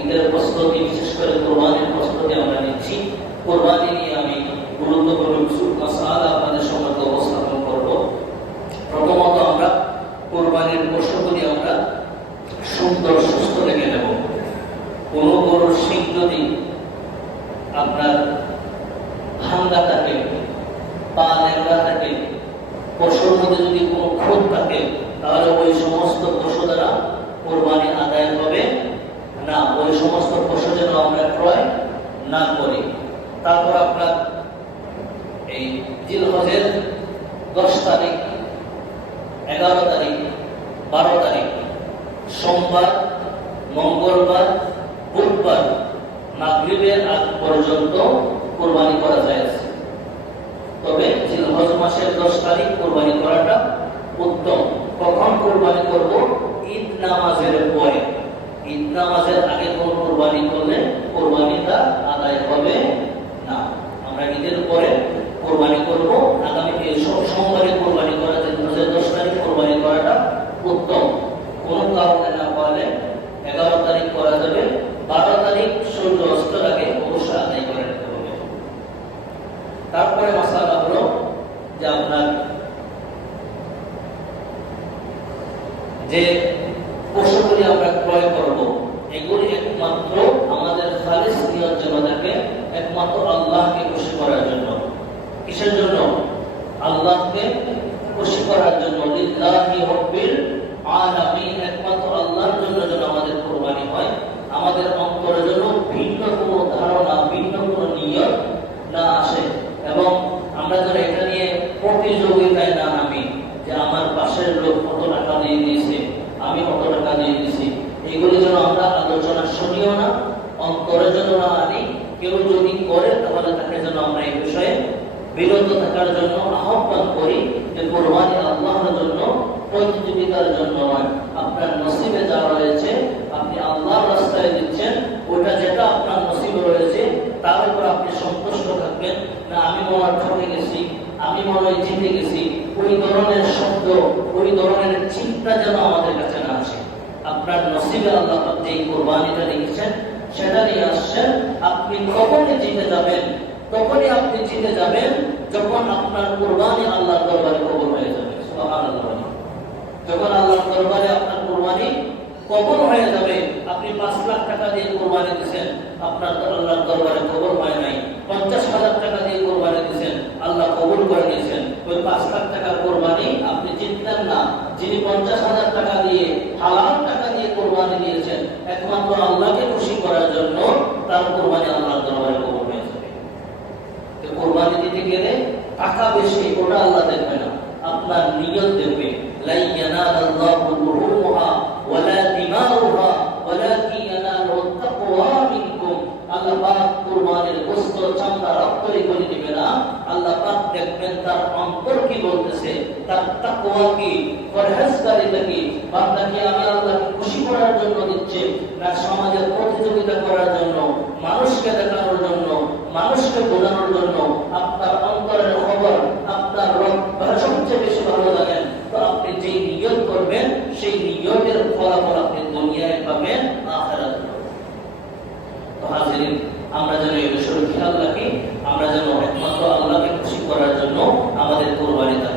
ঈদের প্রস্তুতি, বিশেষ করে কোরবানির প্রস্তুতি আমরা নিচ্ছি। কোরবানি নিয়ে আমি গুরুত্বপূর্ণ কিছু মাসআলা আপনাদের সম্মুখে উপস্থাপন করব। প্রথমত আমরা কোরবানির পশুগুলি আমরা সুন্দর সুস্থ রেখে নেব। কোনো গরুর শিং যদি আপনার ভাঙ্গা থাকে, পা ল্যাংড়া থাকে, পশুর মধ্যে যদি কোনো খুঁত থাকে, তাহলে ওই সমস্ত পশু দ্বারা কোরবানি আদায় হবে না। ওই সমস্ত পশু যেন আমরা ক্রয় না করি। তারপর আপনার এই জিলহজের 10 তারিখ, 11 তারিখ, 12 তারিখ, সোমবার, মঙ্গলবার, বুধবার মাগরিবের আগ পর্যন্ত কোরবানি করা যায়। তবে জিলহজ মাসের 10 তারিখ কোরবানি করাটা উত্তম। কখন কোরবানি করব? ঈদ নামাজের পরে। ঈদ নামাজের আগে কোন কোরবানি করলে কোরবানিটা আদায় হবে না। আমরা ঈদের পরে কোরবানি করব। আগামী সোমবারে কোরবানি করা, জিলহজের 10 তারিখ কোরবানি করাটা উত্তম। কোনো কারণে না পারলে 11 তারিখ করা যাবে। 12 তারিখ সূর্য অস্তের আগে অবশ্যই আদায় করে নিতে হবে। তারপরে মাসালা হলো যে আপনার যে পশুগুলি আমরা ক্রয় করব, এগুলি একমাত্র আমাদের খালিস নিয়ত যেন থাকে, একমাত্র আল্লাহকে খুশি করার জন্য। কিসের জন্য? আল্লাহকে খুশি করার জন্য। লিল্লাহি রাব্বিল আলামিন, একমাত্র আল্লাহর জন্য যেন আমাদের কুরবানি হয়। আমাদের অন্তরে যেন ভিন্ন কোনো ধারণা, ভিন্ন কোনো নিয়ত না আসে, এবং আমরা যেন এটা নিয়ে প্রতিযোগিতায় না নামি যে আমার পাশের লোক কত টাকা দিয়ে দিয়েছে, আমি কত টাকা দিয়ে দিয়েছি। এগুলি যেন আমরা আলোচনা শুনিও না, অন্তরে যেন না আনি। কেউ যদি করে তাহলে তাকে যেন আমরা এই বিষয়ে বিরত থাকার জন্য আহ্বান করি যে কোরবানি আল্লাহর জন্য, প্রতিযোগিতার জন্য নয়। আপনার নসিবে যা রয়েছে আপনি আল্লাহর রাস্তায় দিচ্ছেন, ওটা যেটা আপনার নসিবে রয়েছে তার উপর আপনি সন্তুষ্ট থাকবেন না। আমি মনে হয় ঠকে গেছি, আমি মনে হয় জিতে গেছি, ওই ধরনের শব্দ, ওই ধরনের চিন্তা যেন আমাদের কাছে না আসে। আপনার নসিবে আল্লাহ যে কোরবানিটা রেখেছেন সেটা নিয়ে আসছেন। আপনি কখনই জিতে যাবেন, তখনই আপনি জিতে যাবেন যখন আপনার কোরবানি আল্লাহর দরবারে কবুল হয়ে যাবে। সুবহানাল্লাহ। যখন আল্লাহর দরবারে আপনার কোরবানি কবুল হয়ে যাবে, আপনি 5 লাখ টাকা দিয়ে কোরবানি দিয়েছেন, আপনার আল্লাহর দরবারে কবুল হয় নাই। 50,000 টাকা দিয়ে কোরবানি দিয়েছেন, আল্লাহ কবুল করে নিয়েছেন। ওই 5 লাখ টাকার কোরবানি আপনি জিতলেন না। যিনি 50,000 টাকা দিয়ে, হালাল টাকা দিয়ে কোরবানি দিয়েছেন একমাত্র আল্লাহকে খুশি করার জন্য, তার কোরবানি আল্লাহর দরবারে কবুল হয়ে যাবে। তো কোরবানি দিতে গেলে টাকা বেশি ওটা আল্লাহ দেখবে না, আপনার নিয়ত দেখবে। লা ইয়ানালাল্লাহু লুহুমুহা ওয়ালা দিমাউহা ওয়ালাকিন ইয়ানালুহু তাকওয়া মিনকুম। আল্লাহ পাক কুরবানির গোশত, চামড়া, রক্ত এগুলি দিবে না। আল্লাহ পাক দেখবেন তার অন্তর কি বলতেছে, তার তাকওয়া কি, পরহেজগারিতা কি। বান্দা কি আমি আল্লাহকে খুশি করার জন্য দিচ্ছে, না সমাজের প্রতিযোগিতা করার জন্য, মানুষকে দেখানোর জন্য, মানুষকে বোঝানোর জন্য? আপনার অন্তরের খবর আপনার রব সবচেয়ে বেশি ভালো জানেন। তো আপনি যেই নিয়ত করবেন সেই নিয়তের ফলাফল আপনি দুনিয়ায় পাবেন, আখিরাতে পাবেন। তো হাজিরিন, আমরা যেন এই বিষয়ে খেয়াল রাখি, আমরা যেন একমাত্র আল্লাহকে খুশি করার জন্য আমাদের